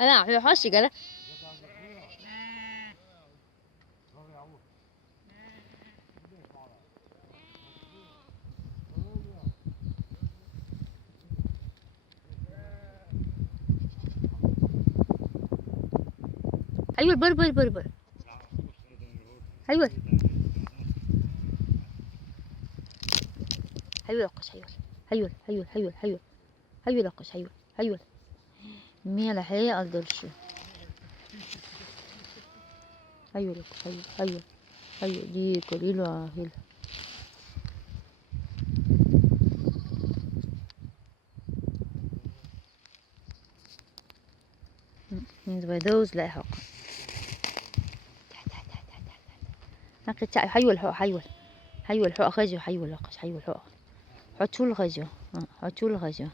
أنا في حاشي كده. أيوة بر بر بر بر. أيوة أيوة لقش أيوة. أيوة أيوة أيوة أيوة أيوة لقش أيوة أيوة. مية لحية أقدرش. أيوة لقش أيوة أيوة أيوة دي قليلة هيل. by those لا حق. نقي تاعي حيول الحق حيول. حيول الحق خجو حيول لقش حيول الحق. حطول غجو. حطول غجو.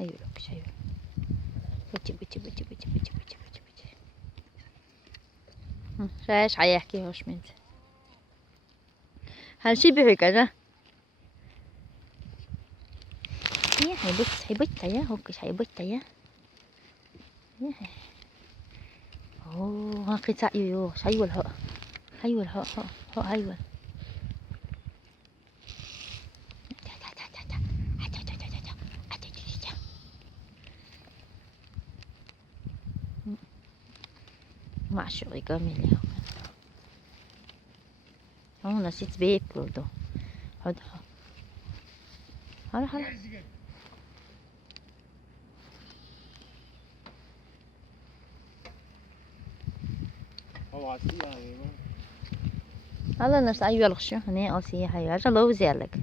أيوة لقش أيوة. بتي بتي بتي بتي بتي بتي بتي بتي. رايش حيحكي هوش منت. هالشي بيحكي كذا. يا حيبت يا هوكش حيبت يا. اوه هاكي تاع يو حيول هو. حيول هو حيول. مع شغل جميل يا هو نسيت بيك برضو. هذا هلا هلا هلا نفس أيوة الخشو هني أصي هاي عشان لو زيالك.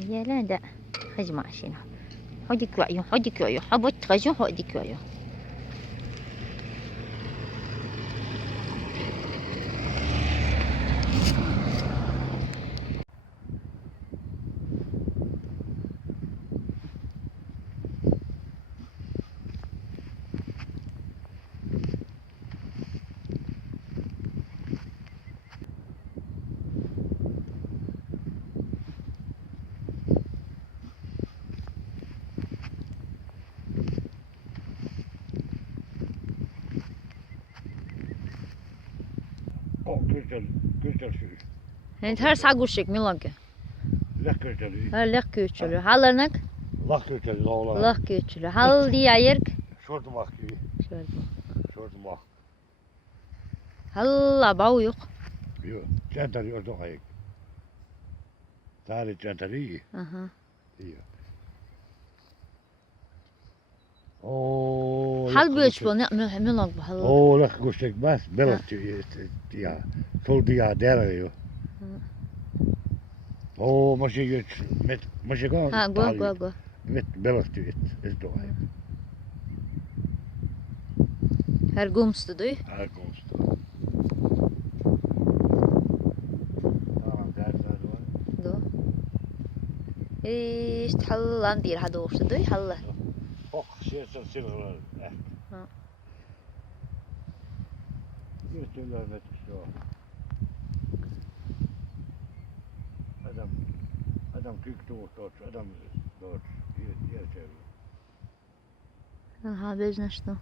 يا لا ده خج ماشينا. حدك وعيو حدك وعيو حبت خجو حدك وعيو. انت هر ساعة قوشك ميلانك. هر لك كيوتشلو هالنك. الله كيوتشلو هال دي عيرك. هلا باويق. Jo, tjäntari on toch ik. Daar is tjantari. اها. Hier. Oh. هل بيشلو نعمل ميلانك بهال. Oh, dat kost ik best. Bellet ja. Zo die ja derde joh. Oh, maar je met maar je gaan. ها go. Met bellet is toch ik. Her gomstu du? Aankomst. دو. ايش تحل ندير هادوش دو يحل. Och, shit så ser det echt. Ja. Just det där vet du så. Adam tyckte åt Adam dort. Hier ser du. ها بيزنس دو.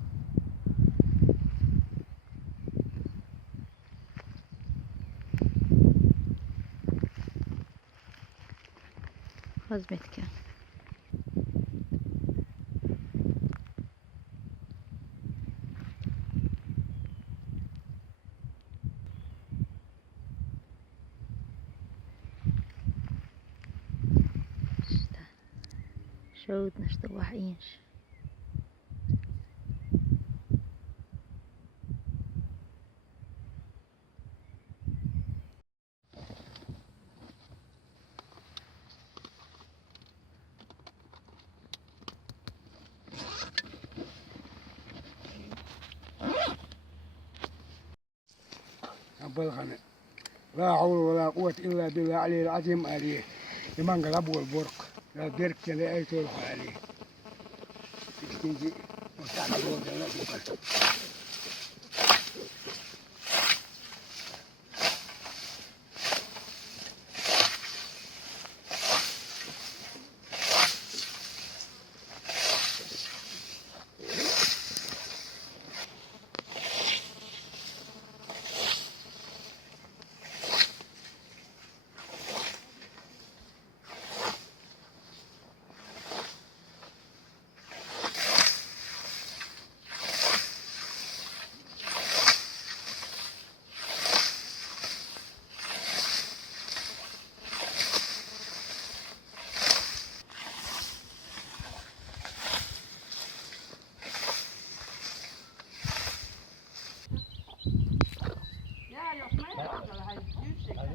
خزمتك. شود نشتو وحينش. Abel gaan لا حول ولا قوة إلا بالله عليه العظيم عليه لمن قلبوا البرق لا درك لا أي تلف عليه تكتنجي وتعمل وضع لا تقل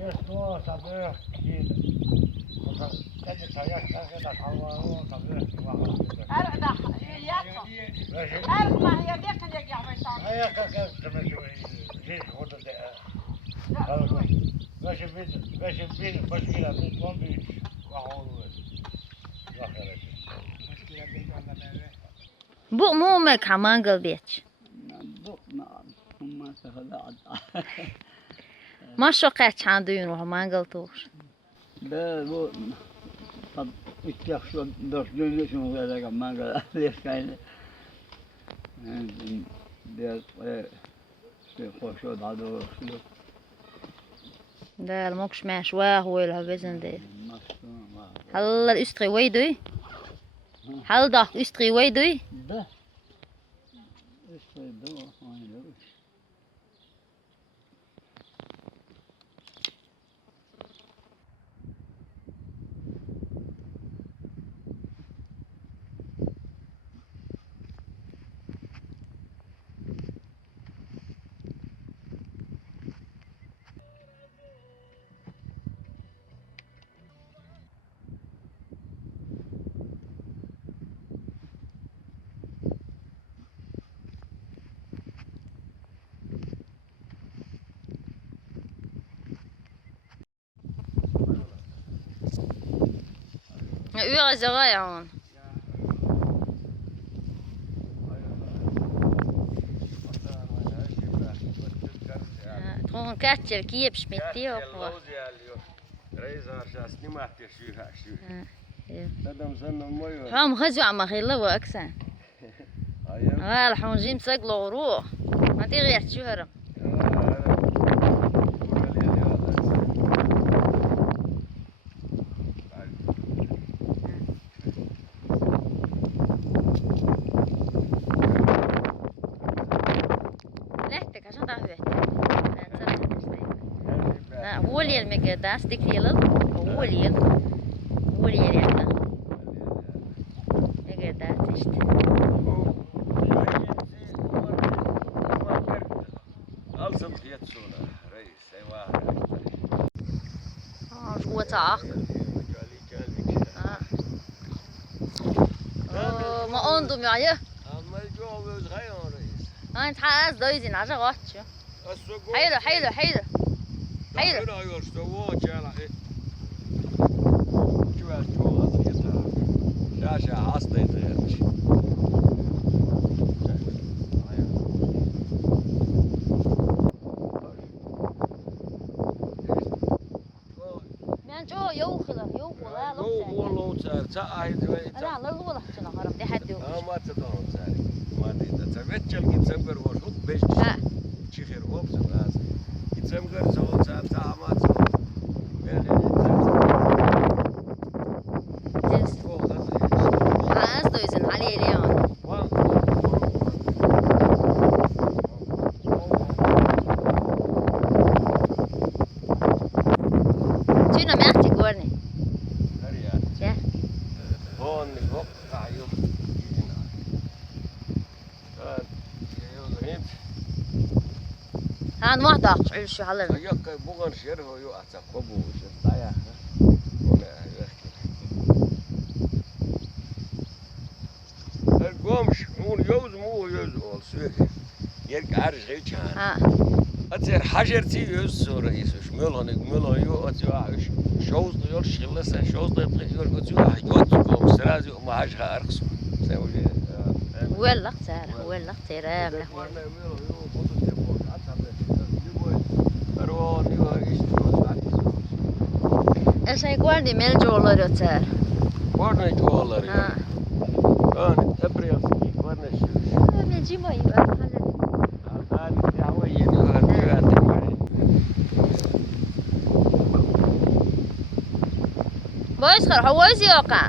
Jos tuossa möhkiin, mutta tänne saa jättää sitä kauan luota möhkiin vahvasti. أربح يدخل أربح يدخل يا جماعة Ei ehkä käyttämättä siis muuta tehdä. Vesin paskilla nyt on yksi vahvuuden. Rahkeellisesti. Bu mumek ha mangal beç. Maşo kaç han düğün ha mangal toğur. Bu طب الشخص دردون شو هذا كمان قال ليش كاين ديال في خوشو بعدو شو ده الموكش ماش واه ولا بزن ده هل الأستري ويدوي هل ده أستري ويدوي ده ايش ده ما Uya zagaya on. Tuon kätcher kieps mitti okva. Reisaarsas nimahti syhäksy. Ja. Tätä sanon mojo. هم خزوا عم خيلا واكسن. قال حونجيم سقلو روح. ما تغير شو هرم. لحتك عشان تعرف هو اللي المقداس تكيلل هو اللي يعني مقداس işte. Alsam fiyat sonra. Reis eyvah. شو تعاق ما أندم يعني Ama göz gayon reis. أنت حاس دويزين عشان غاتشو حيلو حيلو حيلو حيلو Hyvä jos tuo vuotiaalla. Kyllä tuolla tietää. Tässä hasteita jätsi. من جو يوخلا لا Jouluun sä ahit veit. لا لا لا شنو هرم دي حد يوخ Ma tuohon sä. Ma tiedät sä vetselkin sen verran hut best. ها Chiher opsa taas. Itsem kör sä sä taamat. حاس دويزين عليه اليوم شنو ما تقولني يا هان واحدة شو حلنا Komş, un göz mu göz ol sürekli. Yer karış geçen. ها Atser hacer tiyoruz sonra iş. Mülhan yok atıyor. Şovuzluyor, şillese şovuzluyor, atıyor. Yok kom sraz yok maaş harks. Sen o şey. ولق سعر ولق تيرام ايش يقول دي ميل جولر تسار Varna çoğaları. ها Yani Ebriyas'ı varna şu. من جي ما يبقى Yani yava yeniyor diyor. بايس خير حوازي يوقع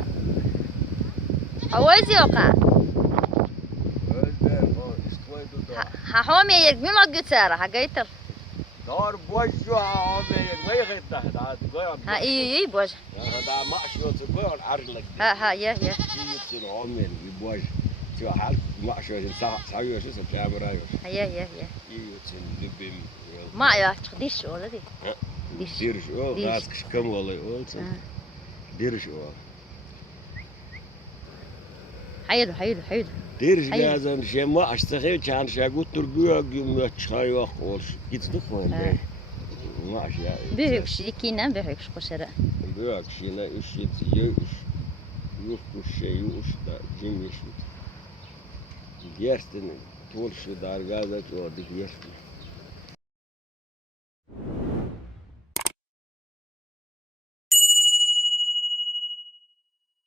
حوازي يوقع Özler o iskoydu da. ححومي يرمي لك جتارة حقيتر Dar boş şu abi ne yıkıttı da koyam. ها اي بوج Da maaş yok koyar arlık. ها يا Yiyipsin amel bir boş. Şu hal maaş yok sayıyorsun sen kamera yok. يا Yiyipsin dibim. ما يا تقديش ولا دي ديش Diriş o Diş. gaz kış kam olay olsun. Diriş o. حيلو حيلو حيلو Diriş Hayır. gazan şey maaş sakın çan şey götür güya gümüş çay yok ol. Gittik mi? Ha. Maaş ya. büyük şey ikinen büyük koşara Büyük şeyle üç yıl yok bu şey yok da cimri. Yersin tol şu dar gazet orada yersin.